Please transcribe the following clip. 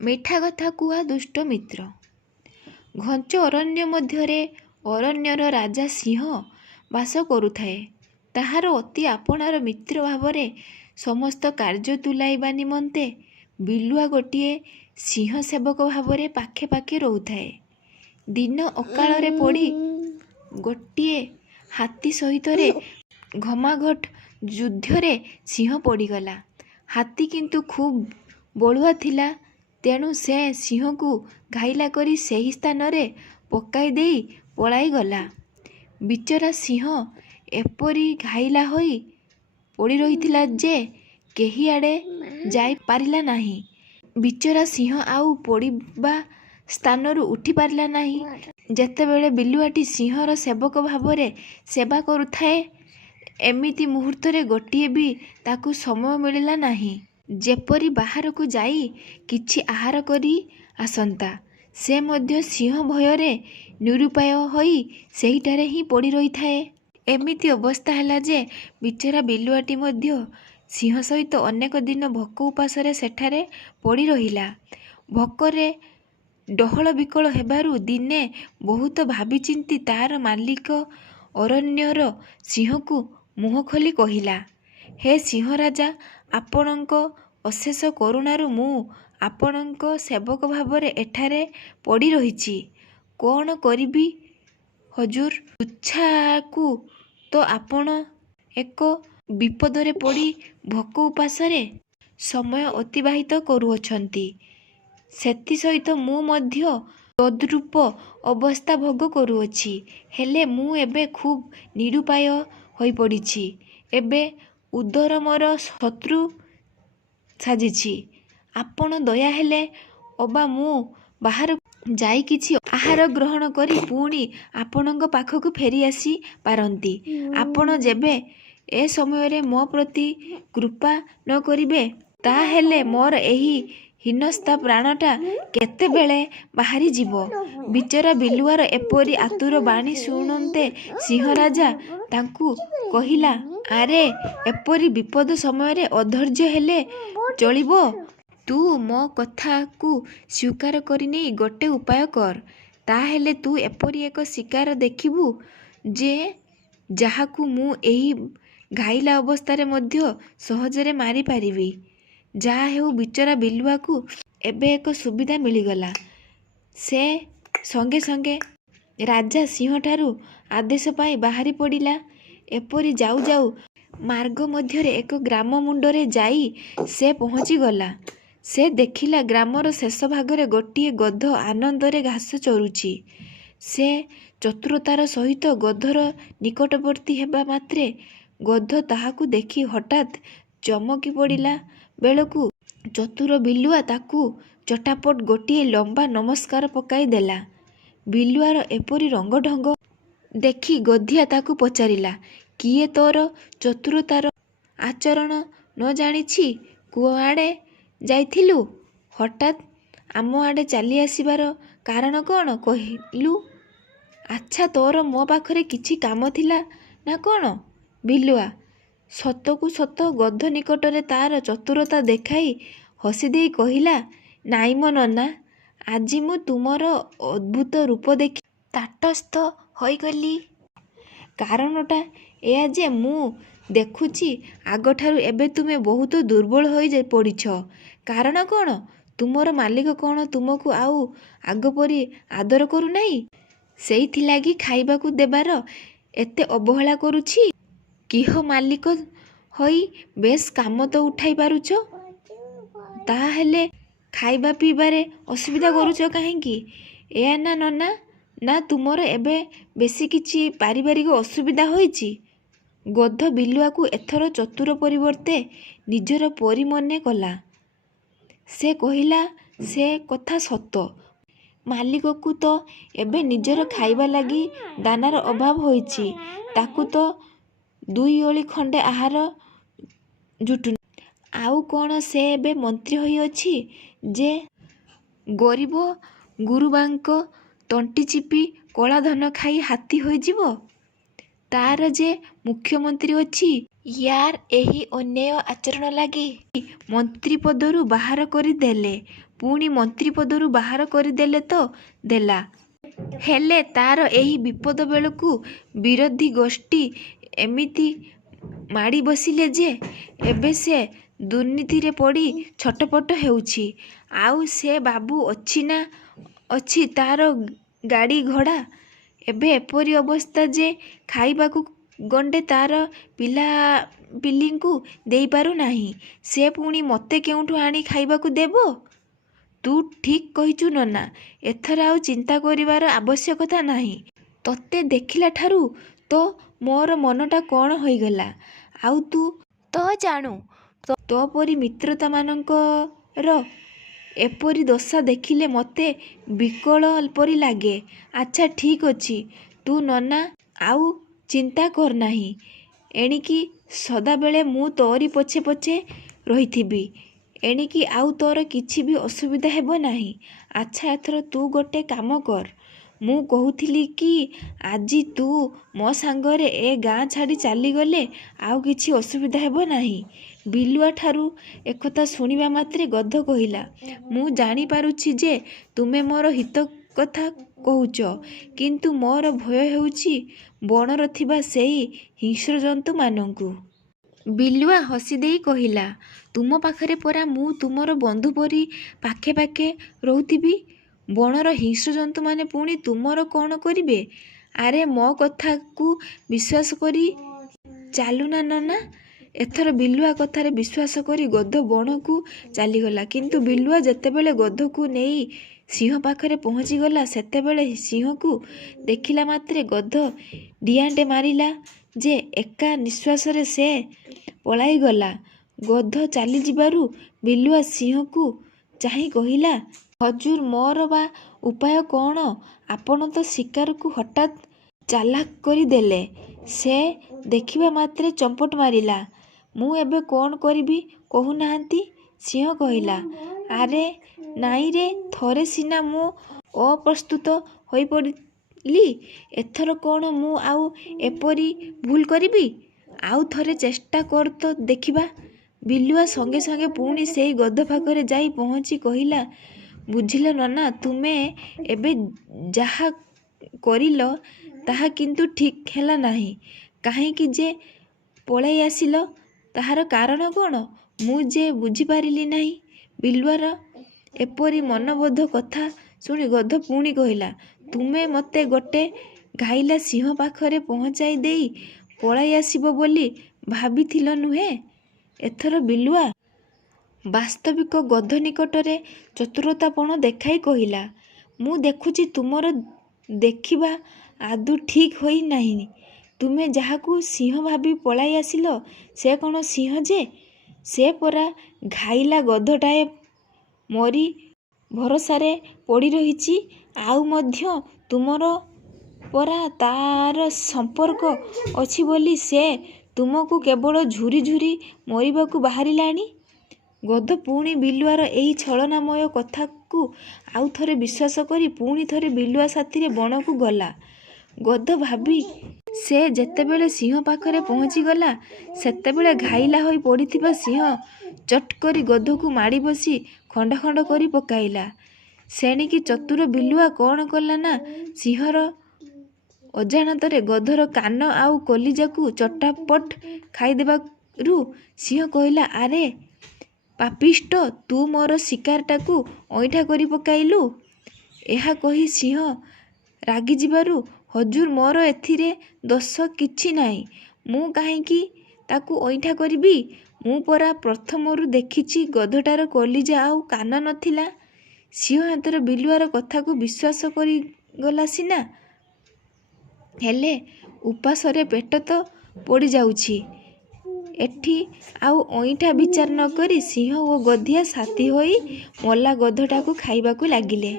ମିଠା କଥା କୁହା ଦୁଷ୍ଟ ମିତ୍ର। ଘଞ୍ଚ ଅରଣ୍ୟ ମଧ୍ୟରେ ଅରଣ୍ୟର ରାଜା ସିଂହ ବାସ କରୁଥାଏ। ତାହାର ଅତି ଆପଣାର ମିତ୍ର ଭାବରେ ସମସ୍ତ କାର୍ଯ୍ୟ ତୁଲାଇବା ନିମନ୍ତେ ବିଲୁଆ ଗୋଟିଏ ସିଂହ ସେବକ ଭାବରେ ପାଖେ ପାଖେ ରହୁଥାଏ। ଦିନ ଅକାଳରେ ପଡ଼ି ଗୋଟିଏ ହାତୀ ସହିତରେ ଘମାଘୋଟ ଯୁଦ୍ଧରେ ସିଂହ ପଡ଼ିଗଲା। ହାତୀ କିନ୍ତୁ ଖୁବ୍ ବଳୁଆ ଥିଲା, ତେଣୁ ସେ ସିଂହକୁ ଘାଇଲା କରି ସେହି ସ୍ଥାନରେ ପକାଇ ଦେଇ ପଳାଇଗଲା। ବିଚରା ସିଂହ ଏପରି ଘାଇଲା ହୋଇ ପଡ଼ି ରହିଥିଲା ଯେ କେହି ଆଡ଼େ ଯାଇ ପାରିଲା ନାହିଁ। ବିଚରା ସିଂହ ଆଉ ପଡ଼ିବା ସ୍ଥାନରୁ ଉଠି ପାରିଲା ନାହିଁ। ଯେତେବେଳେ ବିଲୁଆଟି ସିଂହର ସେବକ ଭାବରେ ସେବା କରୁଥାଏ, ଏମିତି ମୁହୂର୍ତ୍ତରେ ଗୋଟିଏ ବି ତାକୁ ସମୟ ମିଳିଲା ନାହିଁ ଯେପରି ବାହାରକୁ ଯାଇ କିଛି ଆହାର କରି ଆସନ୍ତା। ସେ ମଧ୍ୟ ସିଂହ ଭୟରେ ନିରୁପାୟ ହୋଇ ସେହିଠାରେ ହିଁ ପଡ଼ି ରହିଥାଏ। ଏମିତି ଅବସ୍ଥା ହେଲା ଯେ ବିଚରା ବିଲୁଆଟି ମଧ୍ୟ ସିଂହ ସହିତ ଅନେକ ଦିନ ଭୋକ ଉପାସରେ ସେଠାରେ ପଡ଼ି ରହିଲା। ଭୋକରେ ଡହଳ ବିକଳ ହେବାରୁ ଦିନେ ବହୁତ ଭାବିଚିନ୍ତି ତାର ମାଲିକ ଅରଣ୍ୟର ସିଂହକୁ ମୁହଁ ଖୋଲି କହିଲା, ହେ ସିଂହ ରାଜା, ଆପଣଙ୍କ ଅଶେଷ କରୁଣାରୁ ମୁଁ ଆପଣଙ୍କ ସେବକ ଭାବରେ ଏଠାରେ ପଡ଼ି ରହିଛି। କ'ଣ କରିବି ହଜୁର? ତୁଚ୍ଛାକୁ ତ ଆପଣ ଏକ ବିପଦରେ ପଡ଼ି ଭୋକ ଉପାସରେ ସମୟ ଅତିବାହିତ କରୁଅଛନ୍ତି। ସେଥି ସହିତ ମୁଁ ମଧ୍ୟ ତଦ୍ରୂପ ଅବସ୍ଥା ଭୋଗ କରୁଅଛି। ହେଲେ ମୁଁ ଏବେ ଖୁବ୍ ନିରୁପାୟ ହୋଇପଡ଼ିଛି। ଏବେ ଉଦର ମୋର ଶତ୍ରୁ ସାଜିଛି। ଆପଣ ଦୟା ହେଲେ ଅବା ମୁଁ ବାହାରକୁ ଯାଇ କିଛି ଆହାର ଗ୍ରହଣ କରି ପୁଣି ଆପଣଙ୍କ ପାଖକୁ ଫେରି ଆସି ପାରନ୍ତି। ଆପଣ ଯେବେ ଏ ସମୟରେ ମୋ ପ୍ରତି କୃପା ନ କରିବେ, ତାହେଲେ ମୋର ଏହି ହୀନସ୍ତା ପ୍ରାଣଟା କେତେବେଳେ ବାହାରିଯିବ। ବିଚରା ବିଲୁଆର ଏପରି ଆତୁର ବାଣୀ ଶୁଣନ୍ତେ ସିଂହ ରାଜା ତାକୁ କହିଲା, ଆରେ ଏପରି ବିପଦ ସମୟରେ ଅଧୈର୍ଯ୍ୟ ହେଲେ ଚଳିବ? ତୁ ମୋ କଥାକୁ ସ୍ୱୀକାର କରିନେଇ ଗୋଟେ ଉପାୟ କର। ତାହେଲେ ତୁ ଏପରି ଏକ ଶିକାର ଦେଖିବୁ ଯେ ଯାହାକୁ ମୁଁ ଏହି ଘାଇଲା ଅବସ୍ଥାରେ ମଧ୍ୟ ସହଜରେ ମାରିପାରିବି। ଯାହା ହେଉ ବିଚରା ବିଲୁଆକୁ ଏବେ ଏକ ସୁବିଧା ମିଳିଗଲା। ସେ ସଙ୍ଗେ ସଙ୍ଗେ ରାଜା ସିଂହଠାରୁ ଆଦେଶ ପାଇ ବାହାରି ପଡ଼ିଲା। ଏପରି ଯାଉ ଯାଉ ମାର୍ଗ ମଧ୍ୟରେ ଏକ ଗ୍ରାମ ମୁଣ୍ଡରେ ଯାଇ ସେ ପହଞ୍ଚିଗଲା। ସେ ଦେଖିଲା ଗ୍ରାମର ଶେଷ ଭାଗରେ ଗୋଟିଏ ଗଧ ଆନନ୍ଦରେ ଘାସ ଚରୁଛି। ସେ ଚତୁରତାର ସହିତ ଗଧର ନିକଟବର୍ତ୍ତୀ ହେବା ମାତ୍ରେ ଗଧ ତାହାକୁ ଦେଖି ହଠାତ୍ ଚମକି ପଡ଼ିଲା ବେଳକୁ ଚତୁର ବିଲୁଆ ତାକୁ ଚଟାପଟ ଗୋଟିଏ ଲମ୍ବା ନମସ୍କାର ପକାଇ ଦେଲା। ବିଲୁଆର ଏପରି ରଙ୍ଗଢଙ୍ଗ ଦେଖି ଗଧିଆ ତାକୁ ପଚାରିଲା, କିଏ ତୋର ଚତୁରତାର ଆଚରଣ ନ ଜାଣିଛି କୁଆଡ଼େ ଯାଇଥିଲୁ? ହଠାତ୍ ଆମ ଆଡ଼େ ଚାଲି ଆସିବାର କାରଣ କ'ଣ କହିଲୁ? ଆଚ୍ଛା, ତୋର ମୋ ପାଖରେ କିଛି କାମ ଥିଲା ନା କ'ଣ? ବିଲୁଆ ସତକୁ ସତ ଗଧ ନିକଟରେ ତାର ଚତୁରତା ଦେଖାଇ ହସିଦେଇ କହିଲା, ନାଇଁ ମୋ ନନା, ଆଜି ମୁଁ ତୁମର ଅଦ୍ଭୁତ ରୂପ ଦେଖି ତଟସ୍ଥ ହୋଇଗଲି। କାରଣଟା ଏୟା ଯେ ମୁଁ ଦେଖୁଛି ଆଗଠାରୁ ଏବେ ତୁମେ ବହୁତ ଦୁର୍ବଳ ହୋଇ ପଡ଼ିଛ। କାରଣ କ'ଣ? ତୁମର ମାଲିକ କ'ଣ ତୁମକୁ ଆଉ ଆଗପରି ଆଦର କରୁନାହିଁ? ସେଇଥିଲାଗି ଖାଇବାକୁ ଦେବାର ଏତେ ଅବହେଳା କରୁଛି? କିହ ମାଲିକ ହୋଇ ବେଶ୍ କାମ ତ ଉଠାଇ ପାରୁଛ, ତାହାହେଲେ ଖାଇବା ପିଇବାରେ ଅସୁବିଧା କରୁଛ କାହିଁକି? ଏୟା ନା ନନା? ନା ତୁମର ଏବେ ବେଶୀ କିଛି ପାରିବାରିକ ଅସୁବିଧା ହୋଇଛି? ଗଧ ବିଲୁଆକୁ ଏଥର ଚତୁର ପରିବର୍ତ୍ତେ ନିଜର ପରି ମନେ କଲା। ସେ କହିଲା, ସେ କଥା ସତ। ମାଲିକକୁ ତ ଏବେ ନିଜର ଖାଇବା ଲାଗି ଦାନାର ଅଭାବ ହୋଇଛି। ତାକୁ ତ 2 ଓଳି ଖଣ୍ଡେ ଆହାର ଜୁଟୁନି। ଆଉ କ'ଣ ସେ ଏବେ ମନ୍ତ୍ରୀ ହୋଇଅଛି ଯେ ଗରିବ ଗୁରୁବାଙ୍କ ତଣ୍ଟି ଚିପି କଳାଧନ ଖାଇ ହାତୀ ହୋଇଯିବ? ତାର ଯେ ମୁଖ୍ୟମନ୍ତ୍ରୀ ଅଛି, ୟାର ଏହି ଅନ୍ୟାୟ ଆଚରଣ ଲାଗି ମନ୍ତ୍ରୀ ପଦରୁ ବାହାର କରି ଦେଲେ ପୁଣି ମନ୍ତ୍ରୀ ପଦରୁ ବାହାର କରିଦେଲେ ତ ଦେଲା। ହେଲେ ତାର ଏହି ବିପଦ ବେଳକୁ ବିରୋଧୀ ଗୋଷ୍ଠୀ ଏମିତି ମାଡ଼ି ବସିଲେ ଯେ ଏବେ ସେ ଦୁର୍ନୀତିରେ ପଡ଼ି ଛଟପଟ ହେଉଛି। ଆଉ ସେ ବାବୁ ଅଛି ନା ଅଛି ତାର ଗାଡ଼ି ଘୋଡ଼ା। ଏବେ ଏପରି ଅବସ୍ଥା ଯେ ଖାଇବାକୁ ଗଣ୍ଡେ ତାର ପିଲାପିଲିଙ୍କୁ ଦେଇପାରୁନାହିଁ। ସେ ପୁଣି ମୋତେ କେଉଁଠୁ ଆଣି ଖାଇବାକୁ ଦେବ? ତୁ ଠିକ୍ କହିଛୁ ନନା, ଏଥର ଆଉ ଚିନ୍ତା କରିବାର ଆବଶ୍ୟକତା ନାହିଁ। ତତେ ଦେଖିଲାଠାରୁ ତ ମୋର ମନଟା କ'ଣ ହୋଇଗଲା। ଆଉ ତୁ ତ ଜାଣୁ ତୋ ପରି ମିତ୍ରମାନଙ୍କର ଏପରି ଦଶା ଦେଖିଲେ ମୋତେ ବିକଳ ପରି ଲାଗେ। ଆଚ୍ଛା ଠିକ୍ ଅଛି, ତୁ ନନା ଆଉ ଚିନ୍ତା କରନାହିଁ। ଏଣିକି ସଦାବେଳେ ମୁଁ ତୋରି ପଛେ ପଛେ ରହିଥିବି। ଏଣିକି ଆଉ ତୋର କିଛି ବି ଅସୁବିଧା ହେବ ନାହିଁ। ଆଚ୍ଛା ଏଥର ତୁ ଗୋଟେ କାମ କର। ମୁଁ କହୁଥିଲି କି ଆଜି ତୁ ମୋ ସାଙ୍ଗରେ ଏ ଗାଁ ଛାଡ଼ି ଚାଲିଗଲେ ଆଉ କିଛି ଅସୁବିଧା ହେବ ନାହିଁ। ବିଲୁଆଠାରୁ ଏକଥା ଶୁଣିବା ମାତ୍ରେ ଗଧ କହିଲା, ମୁଁ ଜାଣିପାରୁଛି ଯେ ତୁମେ ମୋର ହିତ କଥା କହୁଛ, କିନ୍ତୁ ମୋର ଭୟ ହେଉଛି ବଣରେ ଥିବା ସେଇ ହିଂସ୍ରଜନ୍ତୁମାନଙ୍କୁ। ବିଲୁଆ ହସିଦେଇ କହିଲା, ତୁମ ପାଖରେ ପରା ମୁଁ ତୁମର ବନ୍ଧୁ ପରି ପାଖେ ପାଖେ ରହୁଥିବି। ବଣର ହିଂସ୍ରଜନ୍ତୁମାନେ ପୁଣି ତୁମର କ'ଣ କରିବେ? ଆରେ ମୋ କଥାକୁ ବିଶ୍ୱାସ କରି ଚାଲୁନା ନନା। ଏଥର ବିଲୁଆ କଥାରେ ବିଶ୍ୱାସ କରି ଗଧ ବଣକୁ ଚାଲିଗଲା। କିନ୍ତୁ ବିଲୁଆ ଯେତେବେଳେ ଗଧକୁ ନେଇ ସିଂହ ପାଖରେ ପହଞ୍ଚିଗଲା ସେତେବେଳେ ସିଂହକୁ ଦେଖିଲା ମାତ୍ରେ ଗଧ ଡିଆଁଟେ ମାରିଲା ଯେ ଏକା ନିଶ୍ୱାସରେ ସେ ପଳାଇଗଲା। ଗଧ ଚାଲିଯିବାରୁ ବିଲୁଆ ସିଂହକୁ ଚାହିଁ କହିଲା, ହଜୁର ମୋର ବା ଉପାୟ କ'ଣ? ଆପଣ ତ ଶିକାରକୁ ହଠାତ୍ ଚାଲାକ କରିଦେଲେ। ସେ ଦେଖିବା ମାତ୍ରେ ଚମ୍ପଟ ମାରିଲା। ମୁଁ ଏବେ କ'ଣ କରିବି କହୁନାହାନ୍ତି? ସିଂହ କହିଲା, ଆରେ ନାଇଁରେ, ଥରେ ସିନା ମୁଁ ଅପ୍ରସ୍ତୁତ ହୋଇପଡ଼ିଲି। ଏଥର କ'ଣ ମୁଁ ଆଉ ଏପରି ଭୁଲ କରିବି? ଆଉ ଥରେ ଚେଷ୍ଟା କର ତ ଦେଖିବା। ବିଲୁଆ ସଙ୍ଗେ ସଙ୍ଗେ ପୁଣି ସେଇ ଗଧ ପାଖରେ ଯାଇ ପହଞ୍ଚି କହିଲା, ବୁଝିଲ ନନା, ତୁମେ ଏବେ ଯାହା କରିଲ ତାହା କିନ୍ତୁ ଠିକ୍ ହେଲା ନାହିଁ। କାହିଁକି ଯେ ପଳାଇ ଆସିଲ ତାହାର କାରଣ କ'ଣ ମୁଁ ଯେ ବୁଝିପାରିଲି ନାହିଁ। ବିଲୁଆର ଏପରି ମନବୋଧ କଥା ଶୁଣି ଗଧ ପୁଣି କହିଲା, ତୁମେ ମୋତେ ଗୋଟେ ଘାଇଲା ସିଂହ ପାଖରେ ପହଞ୍ଚାଇ ଦେଇ ପଳାଇ ଆସିବ ବୋଲି ଭାବିଥିଲ ନୁହେଁ? ଏଥର ବିଲୁଆ ବାସ୍ତବିକ ଗଧ ନିକଟରେ ଚତୁରତାପଣ ଦେଖାଇ କହିଲା, ମୁଁ ଦେଖୁଛି ତୁମର ଦେଖିବା ଆଦୌ ଠିକ୍ ହୋଇ ନାହିଁ। ତୁମେ ଯାହାକୁ ସିଂହ ଭାବି ପଳାଇ ଆସିଲ ସେ କ'ଣ ସିଂହ ଯେ? ସେ ପରା ଘାଇଲା ଗଧଟାଏ ମୋରି ଭରସାରେ ପଡ଼ି ରହିଛି। ଆଉ ମଧ୍ୟ ତୁମର ପରା ତାର ସମ୍ପର୍କ ଅଛି ବୋଲି ସେ ତୁମକୁ କେବଳ ଝୁରି ଝୁରି ମରିବାକୁ ବାହାରିଲାଣି। ଗଧ ପୁଣି ବିଲୁଆର ଏହି ଛଳନାମୟ କଥାକୁ ଆଉ ଥରେ ବିଶ୍ୱାସ କରି ପୁଣି ଥରେ ବିଲୁଆ ସାଥିରେ ବଣକୁ ଗଲା। ଗଧ ଭାବି ସେ ଯେତେବେଳେ ସିଂହ ପାଖରେ ପହଞ୍ଚିଗଲା ସେତେବେଳେ ଘାଇଲା ହୋଇ ପଡ଼ିଥିବା ସିଂହ ଚଟ୍ କରି ଗଧକୁ ମାଡ଼ି ବସି ଖଣ୍ଡ ଖଣ୍ଡ କରି ପକାଇଲା। ସେଣିକି ଚତୁର ବିଲୁଆ କ'ଣ କଲା ନା ସିଂହର ଅଜାଣତରେ ଗଧର କାନ ଆଉ କଲିଜାକୁ ଚଟାପଟ ଖାଇଦେବାରୁ ସିଂହ କହିଲା, ଆରେ ପାପିଷ୍ଠ, ତୁ ମୋର ଶିକାରଟାକୁ ଅଇଁଠା କରି ପକାଇଲୁ। ଏହା କହି ସିଂହ ରାଗିଯିବାରୁ, ହଜୁର ମୋର ଏଥିରେ ଦୋଷ କିଛି ନାହିଁ। ମୁଁ କାହିଁକି ତାକୁ ଅଇଁଠା କରିବି? ମୁଁ ପରା ପ୍ରଥମରୁ ଦେଖିଛି ଗଧଟାର କଲିଜା ଆଉ କାନ ନଥିଲା। ସିଂହ ଏଥର ବିଲୁଆର କଥାକୁ ବିଶ୍ୱାସ କରିଗଲା ସିନା, ହେଲେ ଉପାସରେ ପେଟ ତ ପୋଡ଼ିଯାଉଛି। ଏଠି ଆଉ ଅଇଁଠା ବିଚାର ନ କରି ସିଂହ ଓ ଗଧିଆ ସାଥୀ ହୋଇ ମଲା ଗଧଟାକୁ ଖାଇବାକୁ ଲାଗିଲେ।